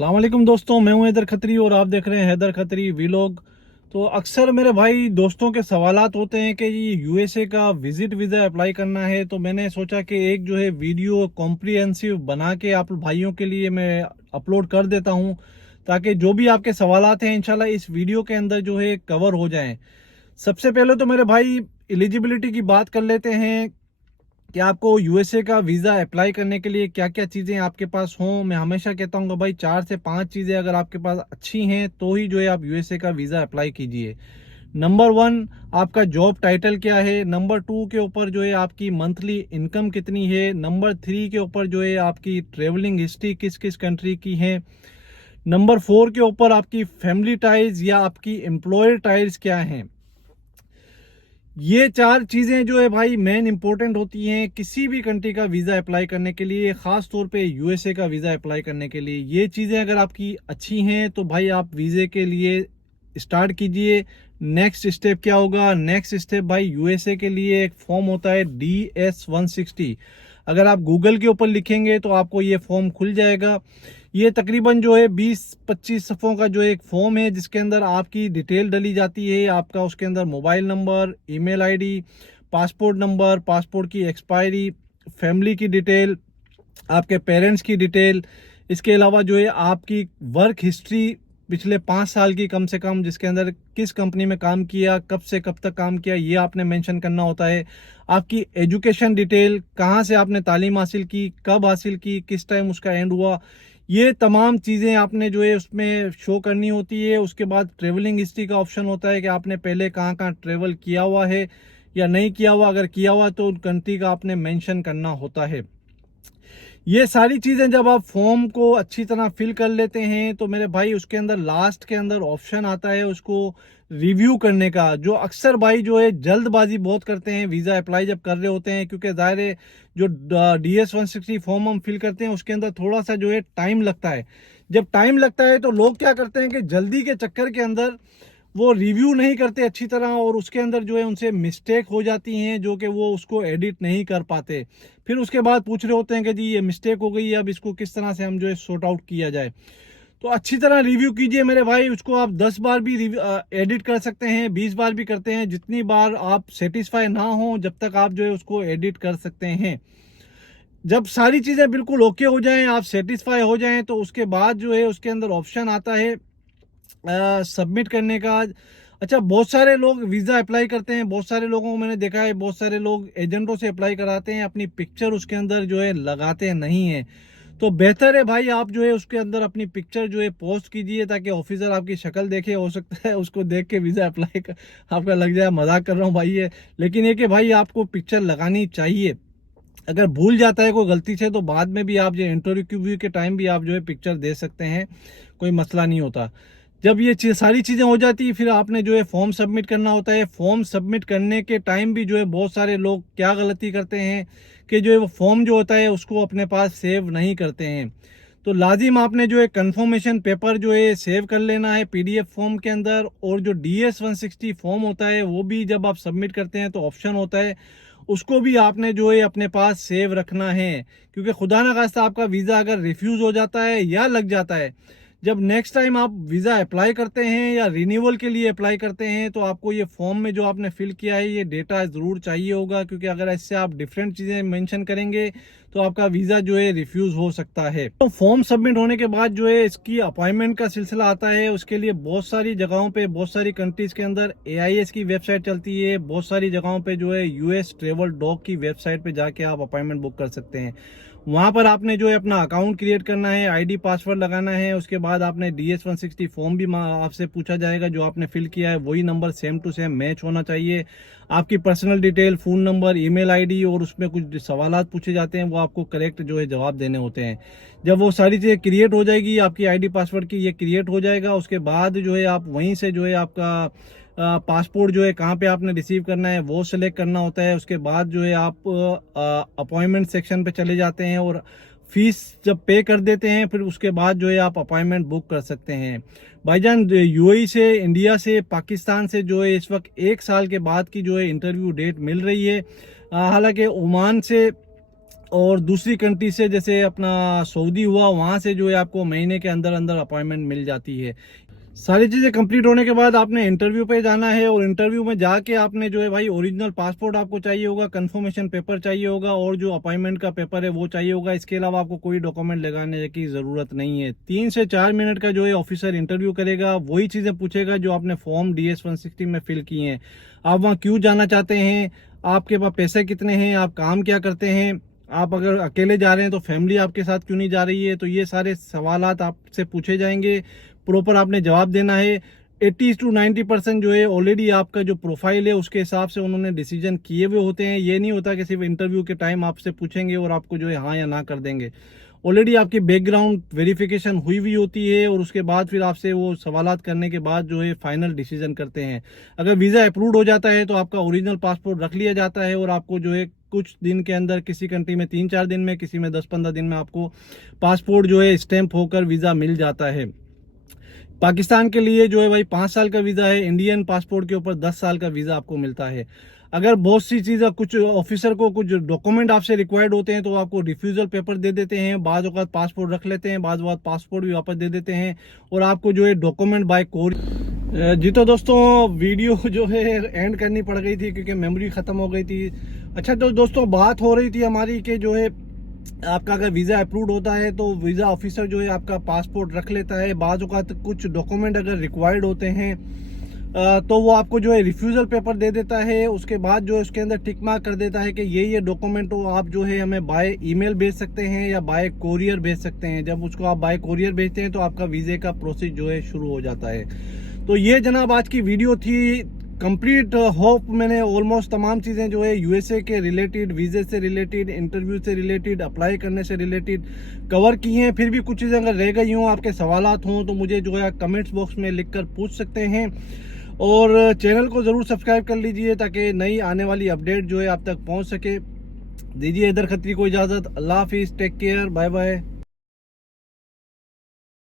अस्सलाम वालेकुम दोस्तों, मैं हूं हैदर खत्री और आप देख रहे हैं हैदर खत्री व्लॉग। तो अक्सर मेरे भाई दोस्तों के सवालात होते हैं कि ये यूएसए का विजिट वीज़ा अप्लाई करना है। तो मैंने सोचा कि एक जो है वीडियो कॉम्प्रिहेंसिव बना के आप भाइयों के लिए मैं अपलोड कर देता हूं, ताकि जो भी आपके सवालात हैं इंशाल्लाह इस वीडियो के अंदर जो है कवर हो जाएं। सबसे पहले तो मेरे भाई एलिजिबिलिटी की बात कर लेते हैं कि आपको यूएसए का वीज़ा अप्लाई करने के लिए क्या क्या चीज़ें आपके पास हों। मैं हमेशा कहता हूँ कि भाई 4 से 5 चीज़ें अगर आपके पास अच्छी हैं तो ही जो है आप यूएसए का वीज़ा अप्लाई कीजिए। नंबर 1, आपका जॉब टाइटल क्या है। नंबर 2 के ऊपर जो है आपकी मंथली इनकम कितनी है। नंबर 3 के ऊपर जो है आपकी ट्रेवलिंग हिस्ट्री किस किस कंट्री की है। नंबर 4 के ऊपर आपकी फैमिली टाइज या आपकी एम्प्लॉयर टाइज क्या हैं। ये 4 चीज़ें जो है भाई मेन इंपॉर्टेंट होती हैं किसी भी कंट्री का वीज़ा अप्लाई करने के लिए, ख़ास तौर पे यूएसए का वीज़ा अप्लाई करने के लिए। ये चीज़ें अगर आपकी अच्छी हैं तो भाई आप वीज़े के लिए स्टार्ट कीजिए। नेक्स्ट स्टेप क्या होगा? नेक्स्ट स्टेप भाई यूएसए के लिए एक फॉर्म होता है DS-160। अगर आप गूगल के ऊपर लिखेंगे तो आपको ये फॉर्म खुल जाएगा। ये तकरीबन जो है 20-25 सफ़ों का जो एक फॉर्म है, जिसके अंदर आपकी डिटेल डली जाती है। आपका उसके अंदर mobile number, email ID, passport number, passport की एक्सपायरी, फैमिली की डिटेल, आपके पेरेंट्स की डिटेल, इसके अलावा जो है आपकी वर्क हिस्ट्री पिछले 5 साल की कम से कम, जिसके अंदर किस कंपनी में काम किया, कब से कब तक काम किया, ये आपने मेंशन करना होता है। आपकी एजुकेशन डिटेल, कहाँ से आपने तालीम हासिल की, कब हासिल की, किस टाइम उसका एंड हुआ, ये तमाम चीज़ें आपने जो है उसमें शो करनी होती है। उसके बाद ट्रेवलिंग हिस्ट्री का ऑप्शन होता है कि आपने पहले कहाँ कहाँ ट्रेवल किया हुआ है या नहीं किया हुआ। अगर किया हुआ तो उन कंट्री का आपने मेंशन करना होता है। ये सारी चीज़ें जब आप फॉर्म को अच्छी तरह फिल कर लेते हैं तो मेरे भाई उसके अंदर लास्ट के अंदर ऑप्शन आता है उसको रिव्यू करने का। जो अक्सर भाई जो है जल्दबाजी बहुत करते हैं वीज़ा अप्लाई जब कर रहे होते हैं, क्योंकि ज़ाहिर है जो DS-160 फॉर्म हम फिल करते हैं उसके अंदर थोड़ा सा जो है टाइम लगता है। जब टाइम लगता है तो लोग क्या करते हैं कि जल्दी के चक्कर के अंदर वो रिव्यू नहीं करते अच्छी तरह, और उसके अंदर जो है उनसे मिस्टेक हो जाती हैं जो कि वो उसको एडिट नहीं कर पाते। फिर उसके बाद पूछ रहे होते हैं कि जी ये मिस्टेक हो गई है, अब इसको किस तरह से हम जो है सॉर्ट आउट किया जाए। तो अच्छी तरह रिव्यू कीजिए मेरे भाई। उसको आप 10 बार भी एडिट कर सकते हैं, 20 बार भी करते हैं, जितनी बार आप सेटिस्फाई ना हो जब तक आप जो है उसको एडिट कर सकते हैं। जब सारी चीज़ें बिल्कुल ओके हो जाएं, आप सेटिस्फाई हो जाएं, तो उसके बाद जो है उसके अंदर ऑप्शन आता है सबमिट करने का। अच्छा, बहुत सारे लोग वीज़ा अप्लाई करते हैं, बहुत सारे लोगों को मैंने देखा है, बहुत सारे लोग एजेंटों से अप्लाई कराते हैं, अपनी पिक्चर उसके अंदर जो है लगाते नहीं हैं। तो बेहतर है भाई आप जो है उसके अंदर अपनी पिक्चर जो है पोस्ट कीजिए, ताकि ऑफिसर आपकी शक्ल देखे, हो सकता है उसको देख के वीज़ा अप्लाई कर आपका लग जाए। मजाक कर रहा हूँ भाई ये, लेकिन ये कि भाई आपको पिक्चर लगानी चाहिए। अगर भूल जाता है कोई गलती से तो बाद में भी आप जो इंटरव्यू के टाइम भी आप जो है पिक्चर दे सकते हैं, कोई मसला नहीं होता। जब ये सारी चीज़ें हो जाती है फिर आपने जो है फॉर्म सबमिट करना होता है। फॉर्म सबमिट करने के टाइम भी जो है बहुत सारे लोग क्या गलती करते हैं कि जो है वो फॉर्म जो होता है उसको अपने पास सेव नहीं करते हैं। तो लाजिम आपने जो है कंफर्मेशन पेपर जो है सेव कर लेना है PDF फॉर्म के अंदर। और जो DS-160 फॉर्म होता है वो भी जब आप सबमिट करते हैं तो ऑप्शन होता है, उसको भी आपने जो है अपने पास सेव रखना है। क्योंकि खुदा ना खास्ता आपका वीज़ा अगर रिफ्यूज़ हो जाता है या लग जाता है, जब नेक्स्ट टाइम आप वीज़ा अप्लाई करते हैं या रिन्यूअल के लिए अप्लाई करते हैं, तो आपको ये फॉर्म में जो आपने फिल किया है ये डेटा ज़रूर चाहिए होगा। क्योंकि अगर ऐसे आप डिफरेंट चीज़ें मेंशन करेंगे तो आपका वीज़ा जो है रिफ्यूज़ हो सकता है। तो फॉर्म सबमिट होने के बाद जो है इसकी अपॉइंटमेंट का सिलसिला आता है। उसके लिए बहुत सारी जगहों पे, बहुत सारी कंट्रीज़ के अंदर AIS की वेबसाइट चलती है, बहुत सारी जगहों पे जो है US ट्रेवल डॉग की वेबसाइट पे जाके आप अपॉइंटमेंट बुक कर सकते हैं। वहाँ पर आपने जो है अपना अकाउंट क्रिएट करना है, ID पासवर्ड लगाना है। उसके बाद आपने DS-160 फॉर्म भी आपसे पूछा जाएगा, जो आपने फिल किया है वही number same to same match होना चाहिए। आपकी personal detail, phone number, email ID, और उसमें कुछ सवालात पूछे जाते हैं, वो आपको करेक्ट जो है जवाब देने होते हैं। जब वो सारी चीज़ें क्रिएट हो जाएगी, आपकी ID पासवर्ड की ये क्रिएट हो जाएगा, उसके बाद जो है आप वहीं से जो है आपका पासपोर्ट जो है कहाँ पे आपने रिसीव करना है वो सिलेक्ट करना होता है। उसके बाद जो है आप अपॉइंटमेंट सेक्शन पे चले जाते हैं और फीस जब पे कर देते हैं, फिर उसके बाद जो है आप अपॉइंटमेंट बुक कर सकते हैं। भाईजान, UAE से, इंडिया से, पाकिस्तान से जो है इस वक्त 1 साल के बाद की जो है इंटरव्यू डेट मिल रही है। हालांकि ओमान से और दूसरी कंट्री से जैसे अपना सऊदी हुआ, वहाँ से जो है आपको महीने के अंदर अंदर अपॉइंटमेंट मिल जाती है। सारी चीज़ें कंप्लीट होने के बाद आपने इंटरव्यू पे जाना है, और इंटरव्यू में जाके आपने जो है भाई ओरिजिनल पासपोर्ट आपको चाहिए होगा, कंफर्मेशन पेपर चाहिए होगा, और जो अपॉइंटमेंट का पेपर है वो चाहिए होगा। इसके अलावा आपको कोई डॉक्यूमेंट लगाने की ज़रूरत नहीं है। 3 से 4 मिनट का जो है ऑफिसर इंटरव्यू करेगा, वही चीज़ें पूछेगा जो आपने फॉर्म DS-160 में फिल किए हैं। आप वहाँ क्यों जाना चाहते हैं, आपके पास पैसे कितने हैं, आप काम क्या करते हैं, आप अगर अकेले जा रहे हैं तो फैमिली आपके साथ क्यों नहीं जा रही है। तो ये सारे सवालात आपसे पूछे जाएंगे, प्रॉपर आपने जवाब देना है। 80 to 90% जो है ऑलरेडी आपका जो प्रोफाइल है उसके हिसाब से उन्होंने डिसीजन किए हुए होते हैं। ये नहीं होता कि सिर्फ इंटरव्यू के टाइम आपसे पूछेंगे और आपको जो है हाँ या ना कर देंगे। ऑलरेडी आपकी बैकग्राउंड वेरिफिकेशन हुई हुई होती है, और उसके बाद फिर आपसे वो सवालात करने के बाद जो है फाइनल डिसीजन करते हैं। अगर वीज़ा अप्रूव्ड हो जाता है तो आपका ओरिजिनल पासपोर्ट रख लिया जाता है, और आपको जो है कुछ दिन के अंदर, किसी कंट्री में 3-4 दिन में, किसी में 10-15 दिन में आपको पासपोर्ट जो है स्टैंप होकर वीज़ा मिल जाता है। पाकिस्तान के लिए जो है भाई 5 साल का वीज़ा है, इंडियन पासपोर्ट के ऊपर 10 साल का वीज़ा आपको मिलता है। अगर बहुत सी चीज़ें, कुछ ऑफिसर को कुछ डॉक्यूमेंट आपसे रिक्वायर्ड होते हैं तो आपको रिफ्यूज़ल पेपर दे देते हैं, बाद वक़्त पासपोर्ट रख लेते हैं, बाद वक़्त पासपोर्ट भी वापस दे देते हैं, और आपको जो है डॉक्यूमेंट बाय कोरियर। जी तो दोस्तों, वीडियो जो है एंड करनी पड़ गई थी क्योंकि मेमोरी ख़त्म हो गई थी। अच्छा तो दोस्तों, बात हो रही थी हमारी कि जो है आपका अगर वीज़ा अप्रूव्ड होता है तो वीज़ा ऑफिसर जो है आपका पासपोर्ट रख लेता है। बाद औक़ात कुछ डॉक्यूमेंट अगर रिक्वायर्ड होते हैं तो वो आपको जो है रिफ्यूज़ल पेपर दे देता है। उसके बाद जो है उसके अंदर टिक मार्क कर देता है कि ये डॉक्यूमेंट हो, आप जो है हमें बाय ईमेल भेज सकते हैं या बाय कोरियर भेज सकते हैं। जब उसको आप बाय कोरियर भेजते हैं तो आपका वीज़े का प्रोसेस जो है शुरू हो जाता है। तो ये जनाब आज की वीडियो थी कंप्लीट। होप मैंने ऑलमोस्ट तमाम चीज़ें जो है USA के रिलेटेड, वीज़े से रिलेटेड, इंटरव्यू से रिलेटेड, अप्लाई करने से रिलेटेड कवर की हैं। फिर भी कुछ चीज़ें अगर रह गई हों, आपके सवालात हों, तो मुझे जो है कमेंट्स बॉक्स में लिखकर पूछ सकते हैं। और चैनल को ज़रूर सब्सक्राइब कर लीजिए ताकि नई आने वाली अपडेट जो है आप तक पहुंच सके। दीजिए इधर खत्री को इजाज़त। अल्लाह हाफिज़, टेक केयर, बाय बाय।